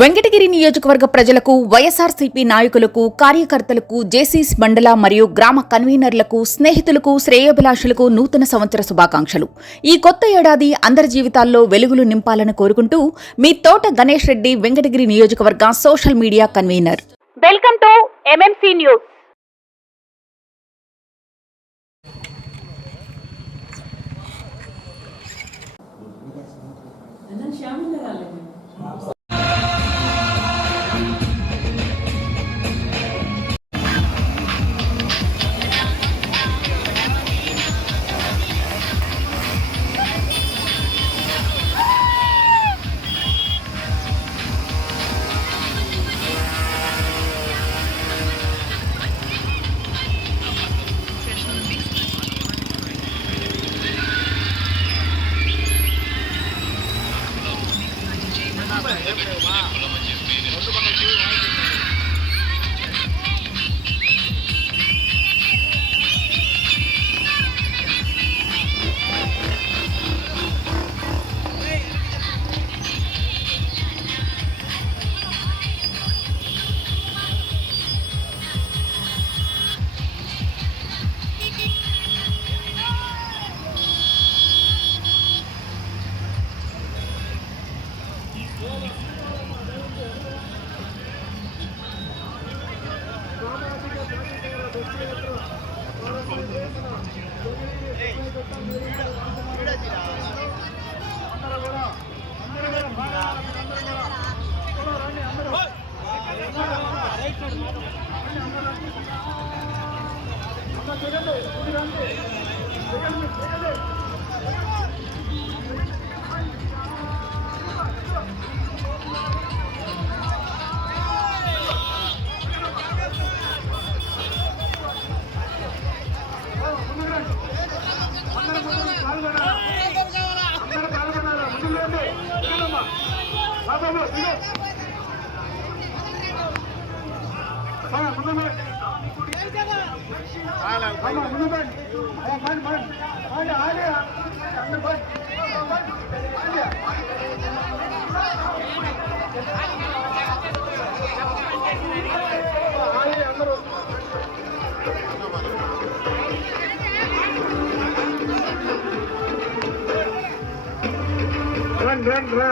వెంకటగిరి నియోజకవర్గ ప్రజలకు, వైఎస్ఆర్సీపీ నాయకులకు, కార్యకర్తలకు, జేసీస్ మండల మరియు గ్రామ కన్వీనర్లకు, స్నేహితులకు, శ్రేయోభిలాషులకు నూతన సంవత్సర శుభాకాంక్షలు. ఈ కొత్త ఏడాది అందరి జీవితాల్లో వెలుగులు నింపాలని కోరుకుంటూ మీ తోట గణేష్ రెడ్డి, వెంకటగిరి నియోజకవర్గ social media convener. Welcome to MMC news.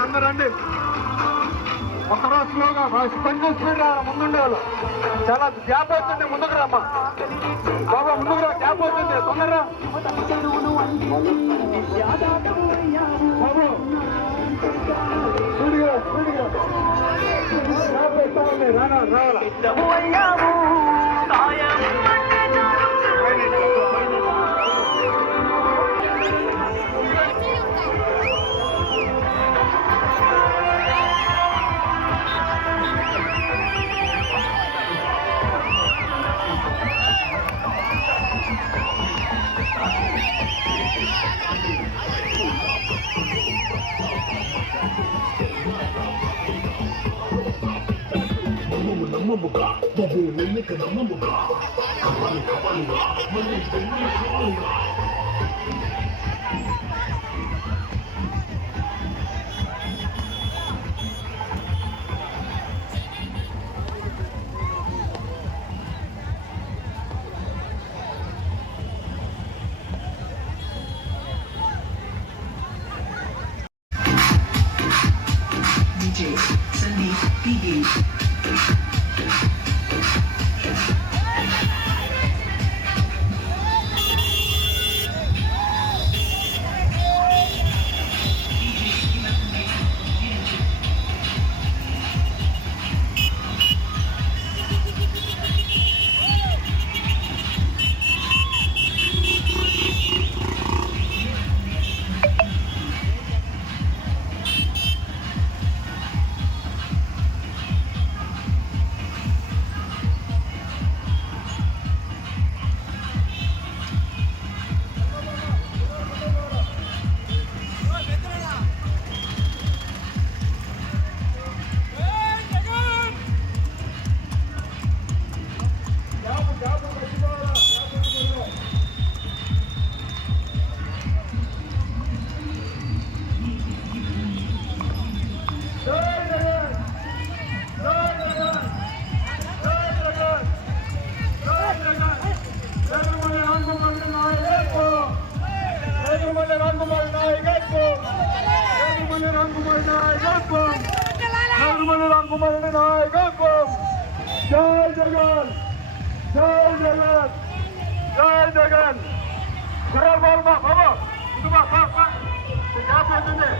అందరండి ఒకరోజు స్లోగా కొంచెం స్పీడ్ రా, ముందుండే వాళ్ళు చాలా గ్యాప్ అవుతుంది. ముందుకు రామ్మా బాబా, ముందుకు రా, గ్యాప్ అవుతుంది, తొందరరా బాబు, స్పీడ్గా స్పీడ్గా గ్యాప్ అవుతా ఉంది. రావాలా నమ్మముగా బాబు నిన్నక నమ్మముగా కవ్వాలి కవ్వాలిగా మళ్ళీ పెళ్లి కావాలిగా. Sandeep PD. రామకుమార్ నాయకత్వం, నాగుమల్లి రామకుమార్ నాయకత్వం. జై జగన్, జై జగన్, జై జగన్. బాబా బాబా ఇది గ్యాప్ అవుతుంది.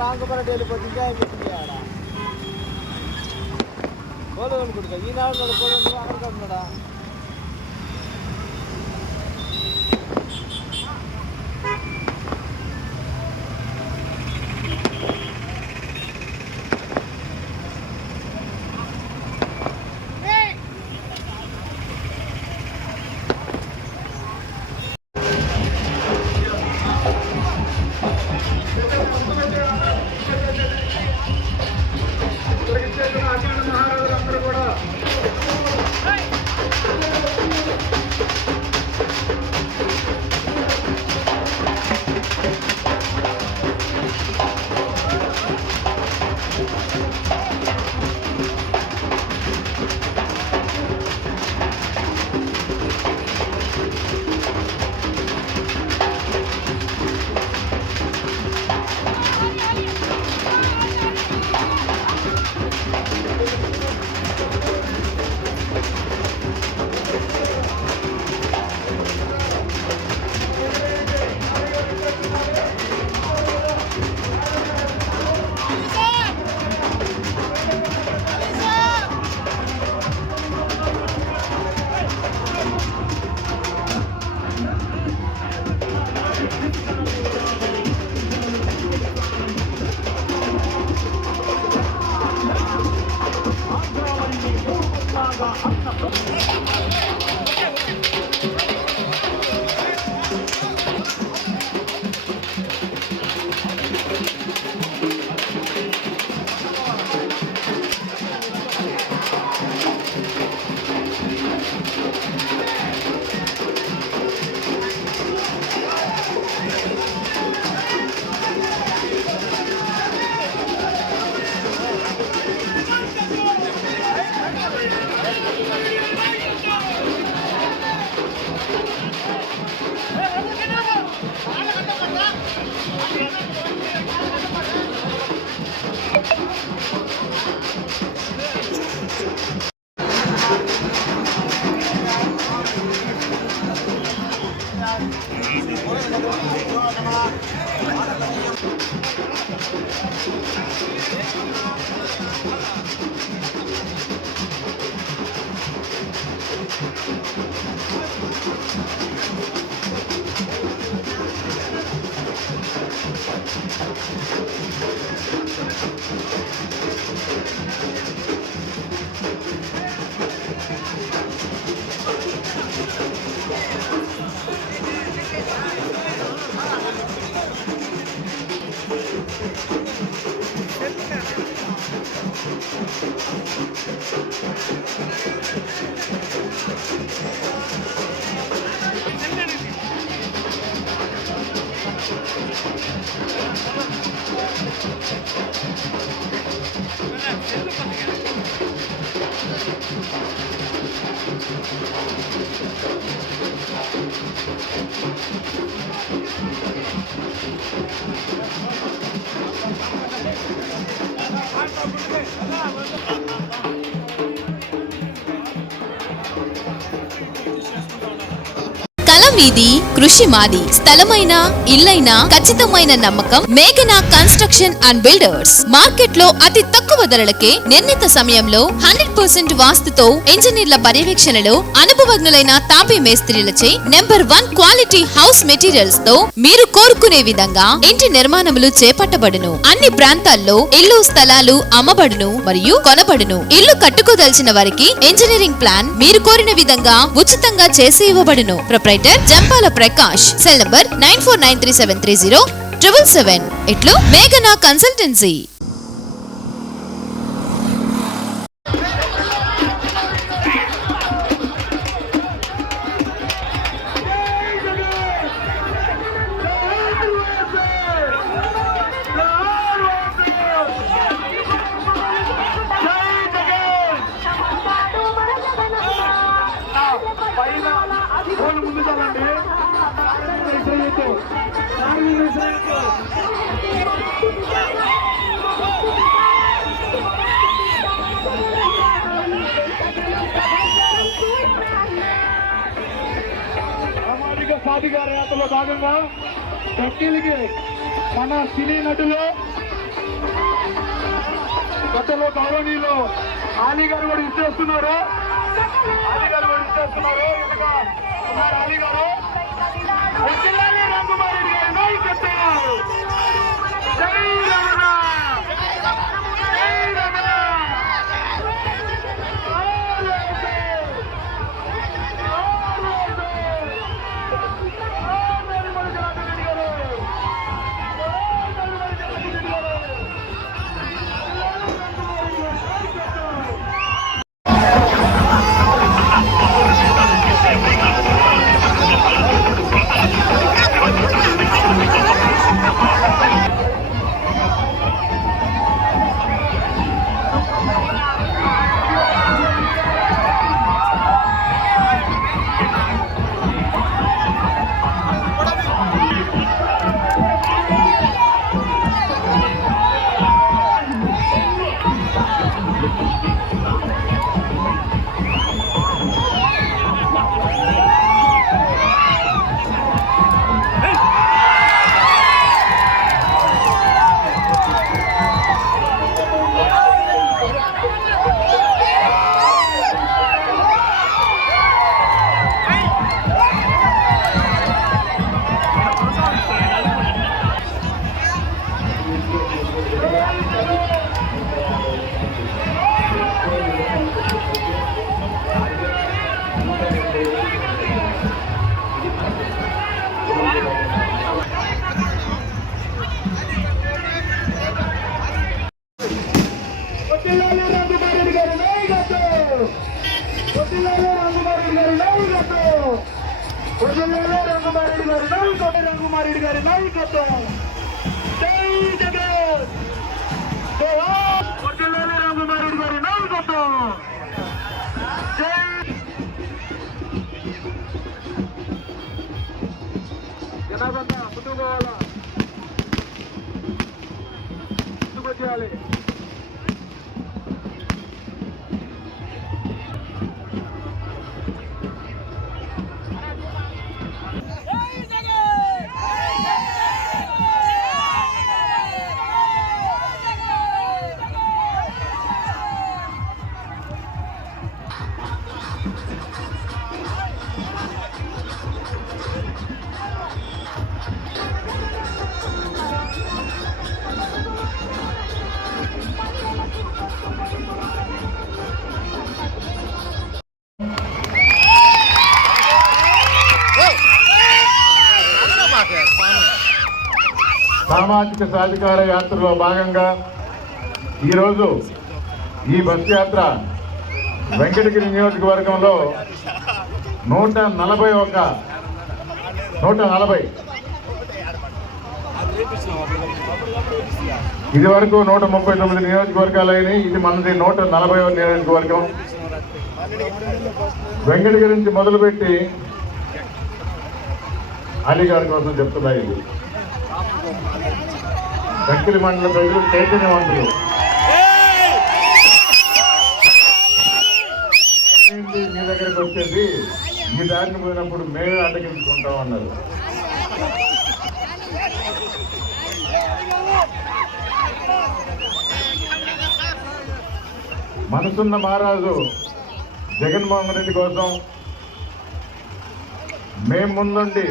రాంగపరెడ్డి వెళ్ళిపోతుంటే మీటింగ్ ఆడ పోలేదు అనుకుంటా ఈనాడు పోలేదు అక్కడికి వస్తున్నాడా కలం మీది, కృషి మాది. స్థలమైన, ఇల్లైనా ఖచ్చితమైన నమ్మకం మేఘనా కన్స్ట్రక్షన్ అండ్ బిల్డర్స్. మార్కెట్ లో అతి తక్కువ ధరలకే నిర్ణీత సమయంలో 100% వాస్తుతో ఇంజనీర్ల పర్యవేక్షణలో అనుభవజ్ఞులైన తాపీ మేస్త్రీలచే నెంబర్ 1 క్వాలిటీ హౌస్ మెటీరియల్స్ తో మీరు కోరుకునే విధంగా ఇంటి నిర్మాణములు చేపట్టబడును. అన్ని ప్రాంతాల్లో ఇల్లు స్థలాలు అమ్మబడును మరియు కొనబడును. ఇల్లు కట్టుకోదలిచిన వారికి ఇంజనీరింగ్ ప్లాన్ మీరు కోరిన విధంగా ఉచితంగా చేసి ఇవ్వబడును. Proprietor Jampala Prakash. Cell number 9493730777. ఇట్లు మేఘనా కన్సల్టెన్సీ. సాధికార యాత్రలో భాగంగా టెక్కీలకి మన సినీ నటులు గతంలో గౌరవనీయులు ఆలీ గారు కూడా ఇచ్చేస్తున్నారు. ఎదుగా ఉన్నారు ఆలీ గారు. రామకుమారెడ్డి గారి నాయకత్వం. జై రమణ, జై రమణ. రంగుమారెడ్డి గారి నాయకత్వం. జై జగన్. రంగుమారెడ్డి గారి నాయకత్వం. జై జనాభా ముందుకు పోవాలా, ముందుకు వచ్చేయాలి. సామాజిక సాధికార యాత్రలో భాగంగా ఈరోజు ఈ బస్ యాత్ర వెంకటగిరి నియోజకవర్గంలో 140 ఇది వరకు 139 నియోజకవర్గాలు అయినాయి. ఇది మనది 140వ నియోజకవర్గం. వెంకటగిరి నుంచి మొదలుపెట్టి అలీగారి కోసం చెప్తున్నా. ఇది వెంకటగిరి మండల ప్రజలు చైతన్యవంతులు. మీ దగ్గరికి వచ్చేసి మీ దారిని పోయినప్పుడు మేమే అడ్డగించుకుంటాం అన్నారు. మనసున్న మహారాజు జగన్మోహన్ రెడ్డి కోసం మేము ముందుండి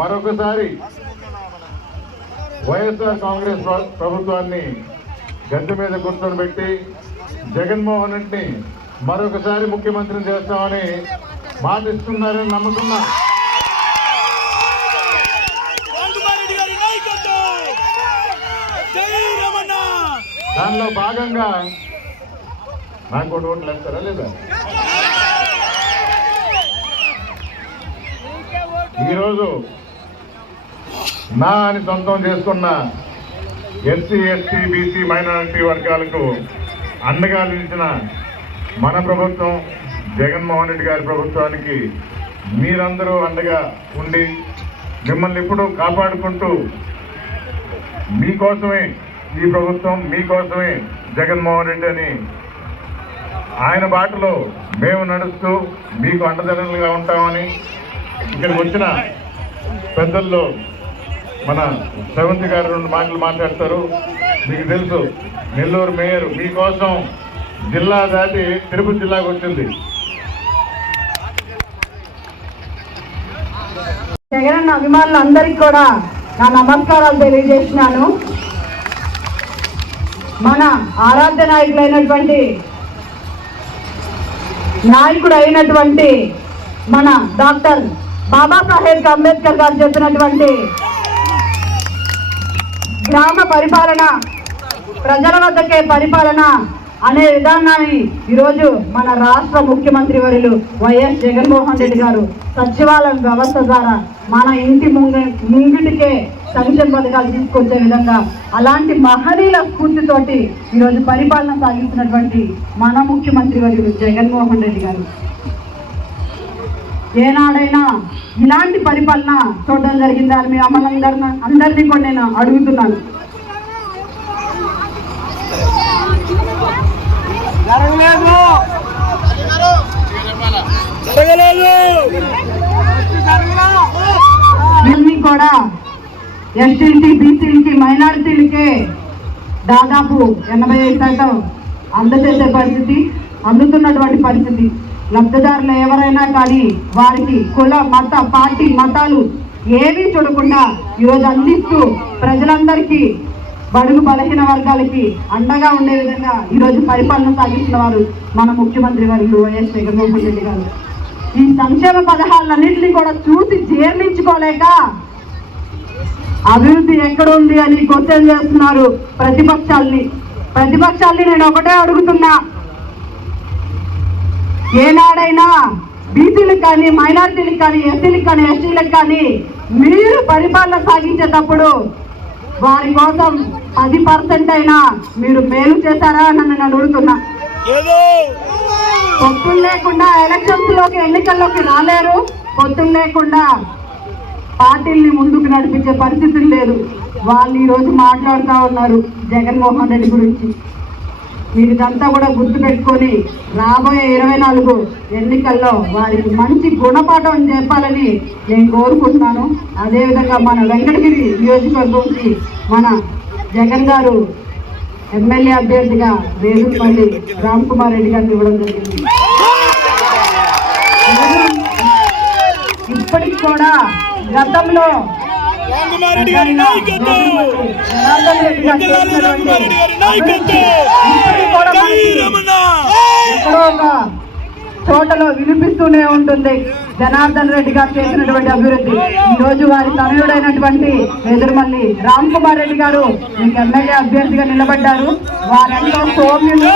మరొకసారి వైఎస్ఆర్ కాంగ్రెస్ ప్రభుత్వాన్ని గద్దె మీద కూర్చొని జగన్మోహన్ రెడ్డిని మరొకసారి ముఖ్యమంత్రిని చేస్తామని మాటిస్తున్నారని నమ్ముతున్నా. దానిలో భాగంగా నాకు ఓట్లు వేస్తారా లేదా? ఈరోజు నా అని సొంతం చేసుకున్న ఎస్సీ ఎస్టీ బీసీ మైనారిటీ వర్గాలకు అండగా నిలిచిన మన ప్రభుత్వం జగన్మోహన్ రెడ్డి గారి ప్రభుత్వానికి మీరందరూ అండగా ఉండి మిమ్మల్ని ఎప్పుడూ కాపాడుకుంటూ మీకోసమే ఈ ప్రభుత్వం, మీకోసమే జగన్మోహన్ రెడ్డి అని ఆయన బాటలో మేము నడుస్తూ మీకు అండదండలుగా ఉంటామని ఇక్కడికి వచ్చిన పెద్దల్లో మన శ్రవంతి గారు 2 మాటలు మాట్లాడతారు. మీకు తెలుసు, నెల్లూరు మేయర్ మీకోసం జిల్లా దాటి తిరుపతి జిల్లాకు వచ్చింది. జగనన్న అభిమానులందరికీ కూడా నా నమస్కారాలు తెలియజేస్తున్నాను. మన ఆరాధ్య నాయకుడు అయినటువంటి మన డాక్టర్ బాబాసాహెబ్ అంబేద్కర్ గారు చెప్పినటువంటి గ్రామ పరిపాలన, ప్రజల వద్దకే పరిపాలన అనే విధానాన్ని ఈరోజు మన రాష్ట్ర ముఖ్యమంత్రి వర్యులు వైఎస్ జగన్మోహన్ రెడ్డి గారు సచివాలయ వ్యవస్థ ద్వారా మన ఇంటి ముంగిటికే సంక్షేమ పథకాలు తీసుకొచ్చే విధంగా అలాంటి మహనీయుల స్ఫూర్తితోటి ఈరోజు పరిపాలన సాగిస్తున్నటువంటి మన ముఖ్యమంత్రి వర్యులు జగన్మోహన్ రెడ్డి గారు ఏనాడైనా ఇలాంటి పరిపాలన చూడడం జరిగిందని మీ అందరినీ కూడా నేను అడుగుతున్నాను. ఇవన్నీ కూడా ఎస్టీలకి, బీసీలకి, మైనారిటీలకే దాదాపు 85% అందజేసే పరిస్థితి, అందుతున్నటువంటి పరిస్థితి. లబ్ధిదారులు ఎవరైనా కానీ వారికి కుల, మత, పార్టీ, మతాలు ఏమీ చూడకుండా ఈరోజు అందిస్తూ ప్రజలందరికీ, బడుగు బలహీన వర్గాలకి అండగా ఉండే విధంగా ఈరోజు పరిపాలన సాగిస్తున్న వారు మన ముఖ్యమంత్రి వర్యులు వైఎస్ జగన్మోహన్ రెడ్డి గారు. ఈ సంక్షేమ పథకాలన్నింటినీ కూడా చూసి జీర్ణించుకోలేక అభివృద్ధి ఎక్కడుంది అని క్వశ్చన్ చేస్తున్నారు ప్రతిపక్షాల్ని నేను ఒకటే అడుగుతున్నా, ఏనాడైనా బీసీలకు కానీ, మైనారిటీలకు కానీ, ఎస్సీలకు కానీ, ఎస్టీలకు కానీ మీరు పరిపాలన సాగించేటప్పుడు వారి కోసం 10% అయినా మీరు మేలు చేశారా అని నేను అడుగుతున్నా. పొత్తులు లేకుండా ఎలక్షన్స్ లోకి, ఎన్నికల్లోకి రాలేరు. పొత్తులు లేకుండా పార్టీల్ని ముందుకు నడిపించే పరిస్థితి లేదు. వాళ్ళు ఈరోజు మాట్లాడుతూ ఉన్నారు జగన్మోహన్ రెడ్డి గురించి. మీరు ఇదంతా కూడా గుర్తుపెట్టుకొని రాబోయే 24 ఎన్నికల్లో వారికి మంచి గుణపాఠం చెప్పాలని నేను కోరుకుంటున్నాను. అదేవిధంగా మన వెంకటగిరి నియోజకవర్గంకి మన జగన్ గారు ఎమ్మెల్యే అభ్యర్థిగా వేదులపల్లి రామ్ కుమార్ రెడ్డి గారిని ఇవ్వడం జరిగింది. ఇప్పటికి కూడా గతంలో ఎక్కడో ఒక చోటలో వినిపిస్తూనే ఉంటుంది జనార్దన్ రెడ్డి గారు చేసినటువంటి అభివృద్ధి. ఈ రోజు వారి తనయుడైనటువంటి ఎదురుమల్లి రామ్ కుమార్ రెడ్డి గారు మీకు ఎమ్మెల్యే అభ్యర్థిగా నిలబడ్డారు. వారెంతో సౌమ్యులు,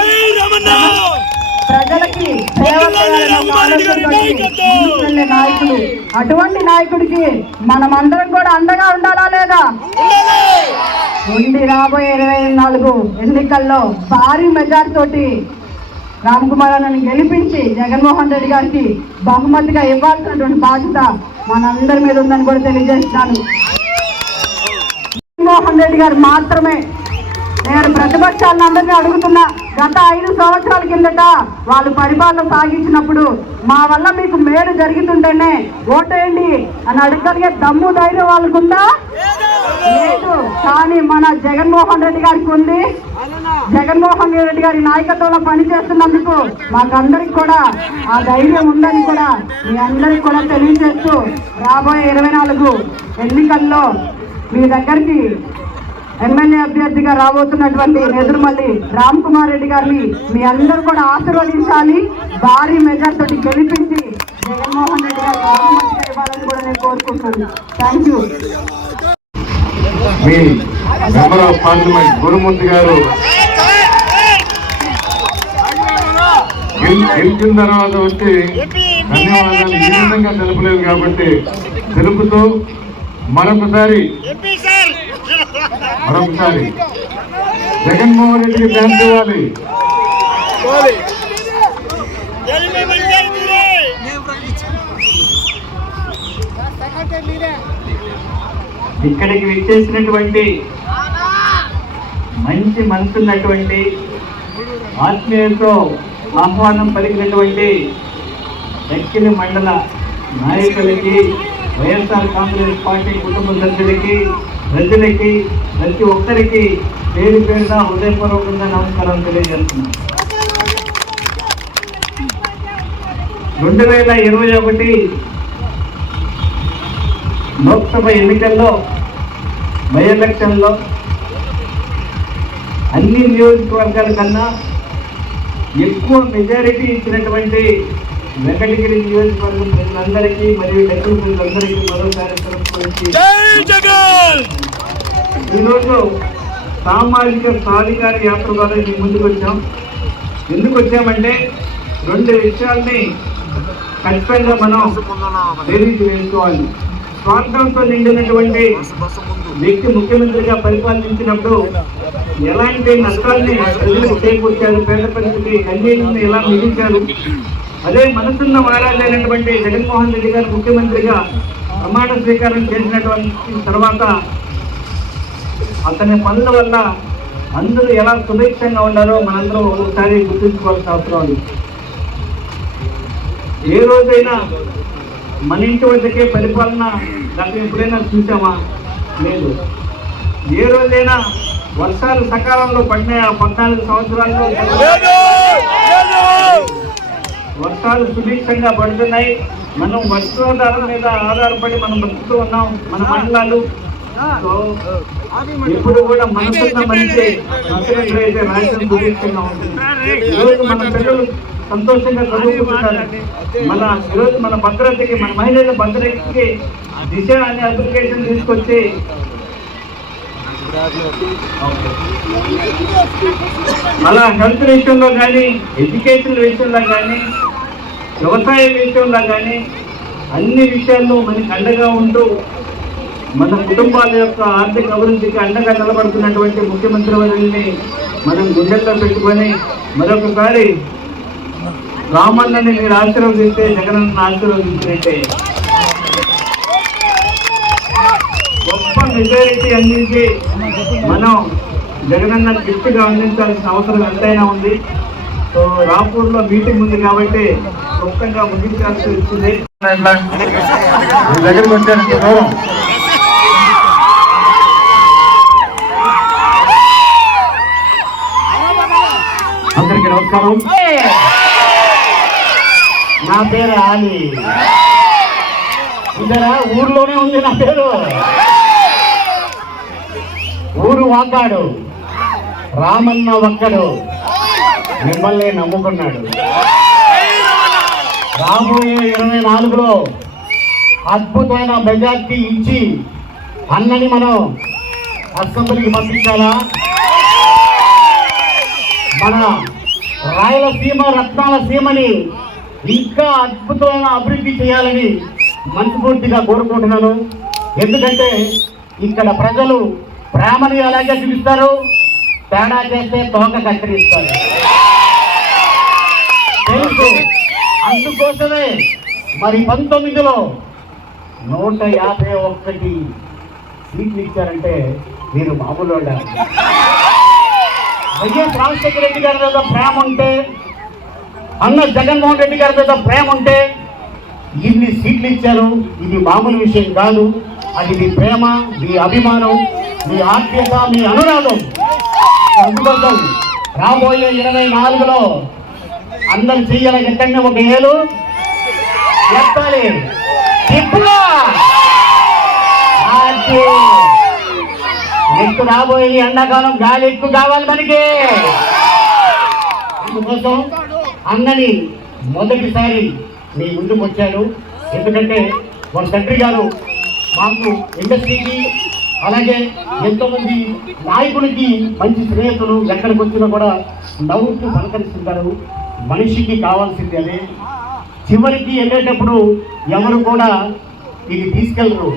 ప్రజలకి సేవ చేయాలన్న ఆలోచనతోటి వెళ్ళే నాయకులు. అటువంటి నాయకుడికి మనమందరం కూడా అండగా ఉండాలా లేదా? ఉండి రాబోయే 24 ఎన్నికల్లో భారీ మెజార్టీ తోటి రామ్ కుమార్ అన్నని గెలిపించి జగన్మోహన్ రెడ్డి గారికి బహుమతిగా ఇవ్వాల్సినటువంటి బాధ్యత మనందరి మీద ఉందని కూడా తెలియజేస్తున్నాను. జగన్మోహన్ రెడ్డి గారు మాత్రమే. నేను ప్రతిపక్షాలను అందరినీ అడుగుతున్నా, గత 5 సంవత్సరాల కిందట వాళ్ళు పరిపాలన సాగించినప్పుడు మా వల్ల మీకు మేలు జరుగుతుంటేనే ఓటేయండి అని అడగలిగే దమ్ము ధైర్యం వాళ్ళకుందా? లేదు. కానీ మన జగన్మోహన్ రెడ్డి గారికి ఉంది. జగన్మోహన్ రెడ్డి గారి నాయకత్వంలో పనిచేస్తున్నందుకు మాకందరికి కూడా ఆ ధైర్యం ఉందని కూడా మీ అందరికి కూడా తెలియజేస్తూ రాబోయే 24 ఎన్నికల్లో మీ దగ్గరికి ఎమ్మెల్యే అభ్యర్థిగా రాబోతున్నటువంటి ఎదురుమల్లి రామ్ కుమార్ రెడ్డి గారిని మీ అందరూ కూడా ఆశీర్వదించాలి. భారీ మెజార్టీ తోటి గెలిపించి జగన్మోహన్ రెడ్డి గారికి బహుమతిగా ఇవ్వాలని కూడా నేను కోరుకుంటున్నాను. Thank you. మీ member of parliament Gurumurthy garu గెలిచిన తర్వాత వచ్చి ధన్యవాదాలు ఈ విధంగా తెలపలేదు కాబట్టి తెలుపుతూ మరొకసారి జగన్మోహన్ రెడ్డికి థ్యాంక్స్ ఇవ్వాలి. ఇక్కడికి విచ్చేసినటువంటి మంచి మనసున్నటువంటి ఆత్మీయతతో ఆహ్వానం పలికినటువంటి దక్షిణ మండల నాయకులకి, వైఎస్ఆర్ కాంగ్రెస్ పార్టీ కుటుంబ సభ్యులకి, ప్రజలకి, ప్రతి ఒక్కరికి పేరు పేరున హృదయపూర్వకంగా నమస్కారం తెలియజేస్తున్నాను. 2021 లోక్సభ ఎన్నికల్లో బై ఎలక్షన్లో అన్ని నియోజకవర్గాల కన్నా ఎక్కువ మెజారిటీ ఇచ్చినటువంటి వెంకటగిరి నియోజకవర్గం ప్రజలందరికీ మరియు డెక్కల ప్రజలందరికీ మరోసారి ఈరోజు సామాజిక సాధికార యాత్ర ద్వారా మేము ముందుకు వచ్చాం. ఎందుకు వచ్చామంటే 2 విషయాల్ని ఖచ్చితంగా మనం బేరీజు వేసుకోవాలి. స్వార్థంతో నిండినటువంటి వ్యక్తి ముఖ్యమంత్రిగా పరిపాలించినప్పుడు ఎలాంటి నష్టాల్ని ప్రజలకు చేకూర్చారు, పేద పరిస్థితి కన్నీళ్ళని ఎలా మిగిల్చారు. అదే మనసున్న మహారాజైనటువంటి జగన్మోహన్ రెడ్డి గారు ముఖ్యమంత్రిగా ప్రమాణ స్వీకారం చేసినటువంటి తర్వాత అతని పనుల వల్ల అందరూ ఎలా సుభిక్షంగా ఉన్నారో మనందరం ఒకసారి గుర్తుంచుకోవాల్సిన అవసరం ఉంది. ఏ రోజైనా మన ఇంటి వద్దకే పరిపాలన గతం ఎప్పుడైనా చూసామా? లేదు. ఏ రోజైనా వర్షాలు సకాలంలో పడినాయా? 14 సంవత్సరాల్లో వర్షాలు సుభిక్షంగా పడుతున్నాయి. మనం వర్షాధారం మీద ఆధారపడి మనం బతుకుతూ ఉన్నాం. మన మండలాలు ఎప్పుడు కూడా మనసున్న మంచి నచ్చినట్లయితే రాష్ట్రం సుభిక్షంగా ఉంటుంది. ఈరోజు మన పిల్లలు సంతోషంగా చదువుకుంటున్నారు. ఈరోజు మన భద్రతకి, మన మహిళల భద్రతకి దిశ అనే అప్లికేషన్ తీసుకొచ్చి అలా హెల్త్ విషయంలో కానీ, ఎడ్యుకేషన్ విషయంలో కానీ వ్యవసాయ విషయంలో కానీ అన్ని విషయాల్లో మనకి అండగా ఉంటూ మన కుటుంబాల యొక్క ఆర్థిక అభివృద్ధికి అండగా నిలబడుతున్నటువంటి ముఖ్యమంత్రి వర్యుల్ని మనం గుండెల్లో పెట్టుకొని మరొకసారి రామన్నని మీరు ఆశీర్వదిస్తే జగనన్న ఆశీర్వదించినట్టే. గొప్ప మెజారిటీ అందించి మనం జగనన్న గిఫ్ట్గా అందించాల్సిన అవసరం ఎంతైనా ఉంది. సో రాపూర్లో మీటింగ్ ఉంది కాబట్టి క్లుప్తంగా ముగించాల్సి వచ్చింది. దగ్గరికి వచ్చారంటే గౌరవం. అందరికీ నమస్కారం. నా పేరు ఆలి. ఇద్దర ఊర్లోనే ఉంది నా పేరు. ఊరు వాకాడు, రామన్న ఒక్కడు మిమ్మల్ని నమ్ముకున్నాడు. రాబోయే 24లో అద్భుతమైన మెజార్టీ ఇచ్చి అన్నని మనం అసెంబ్లీకి పంపించాలా? మన రాయలసీమ రత్నాల సీమని ఇంకా అద్భుతమైన అభివృద్ధి చేయాలని మనస్ఫూర్తిగా కోరుకుంటున్నాను. ఎందుకంటే ఇక్కడ ప్రజలు ప్రేమని అలాగే చూపిస్తారు, తేడా చేస్తే తోక కత్తిరిస్తారు. తెలుసు. అందుకోసమే మరి 19లో 151 సీట్లు ఇచ్చారంటే మీరు మామూలు వైఎస్ రాజశేఖర రెడ్డి గారి మీద ప్రేమ ఉంటే, అన్న జగన్మోహన్ రెడ్డి గారి మీద ప్రేమ ఉంటే ఇన్ని సీట్లు ఇచ్చారు. ఇది మామూలు విషయం కాదు. అది మీ ప్రేమ, మీ అభిమానం, మీ ఆత్మీయత, మీ అనురాగం. అందుకోసం రాబోయే 24లో అందరూ చెయ్యాలి. ఎక్కడనే ఒక ఏలు ఎత్తాలి. ఇప్పుడు ఎక్కువ రాబోయే ఎండాకాలం గాలి ఎక్కువ కావాలి మనకి. అందుకోసం అన్నని మొదటిసారి మీ ముందుకు వచ్చాడు. ఎందుకంటే వాళ్ళ తండ్రి గారు మాకు ఇండస్ట్రీకి అలాగే ఎంతోమంది నాయకులకి మంచి స్నేహితులు. ఎక్కడికి వచ్చినా కూడా నవ్వుతూ పలకరిస్తుంటారు. మనిషికి కావాల్సింది అదే. చివరికి వెళ్ళేటప్పుడు ఎవరు కూడా ఇది తీసుకెళ్ళరు,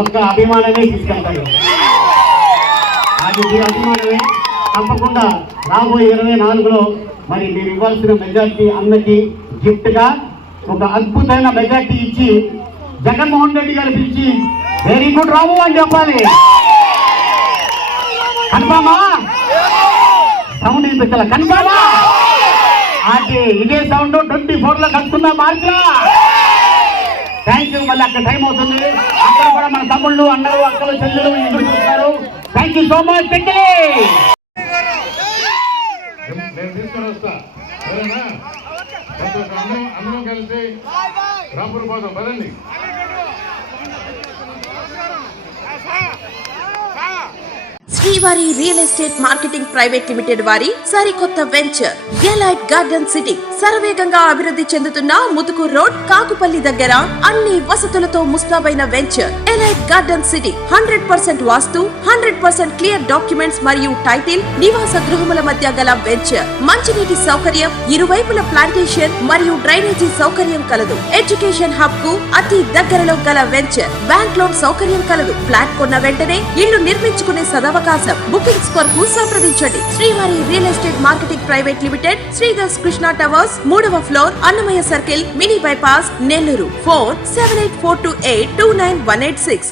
ఒక్క అభిమానమే తీసుకెళ్తారు. అది మీ అభిమానమే. తప్పకుండా రాబోయే 24లో మరి మీరు ఇవ్వాల్సిన మెజార్టీ అన్నకి గిఫ్ట్గా ఒక అద్భుతమైన మెజార్టీ ఇచ్చి జగన్మోహన్ రెడ్డి గారు పిలిచి వెరీ గుడ్ రాము అని చెప్పాలి. కన్ఫామా? సౌండ్ వినిపించాల. కన్ఫామా? అది ఇదే సౌండ్ 24లో కలుసుకుందాం మార్చిలో. Thank you. మళ్ళీ అక్కడ టైం అవుతుంది. అక్కడ కూడా మన తమ్ముళ్ళు, అన్నలు, అక్కలు, చెల్లెలు ఎదురు చూస్తారు. Thank you so much. నేను తీసుకొని వస్తా. సరేనా? అందరం కలిసి రాపూర్ పోదాం. పదండి. శ్రీవారి real estate marketing private limited వారి సరికొత్త వెంచర్ ఎలైట్ గార్డెన్ సిటీ శరవేగంగా అభివృద్ధి చెందుతున్న ముతుకూర్ రోడ్, కాకుపల్లి దగ్గర అన్ని వసతులతో ముస్తాబైన వెంచర్ ఎలైట్ గార్డెన్ సిటీ. 100% వాస్తు, 100% క్లియర్ డాక్యుమెంట్స్ మరియు టైటిల్, నివాస గృహముల మధ్య గల వెంచర్. మంచినీటి సౌకర్యం, ఇరువైపుల ప్లాంటేషన్ మరియు డ్రైనేజీ సౌకర్యం కలదు. ఎడ్యుకేషన్ హబ్ కు అతి దగ్గరలో గల వెంచర్. బ్యాంక్ లోన్ సౌకర్యం కలదు. ఫ్లాట్ కొన్న వెంటనే ఇల్లు నిర్మించుకునే సదవకాశం. బుకింగ్స్ కొరకు సంప్రదించండి. Srivari real estate marketing private limited, Sridhar's Krishna towers, 3వ floor, Annamayya circle, mini bypass, Nellore. Phone 7842829186.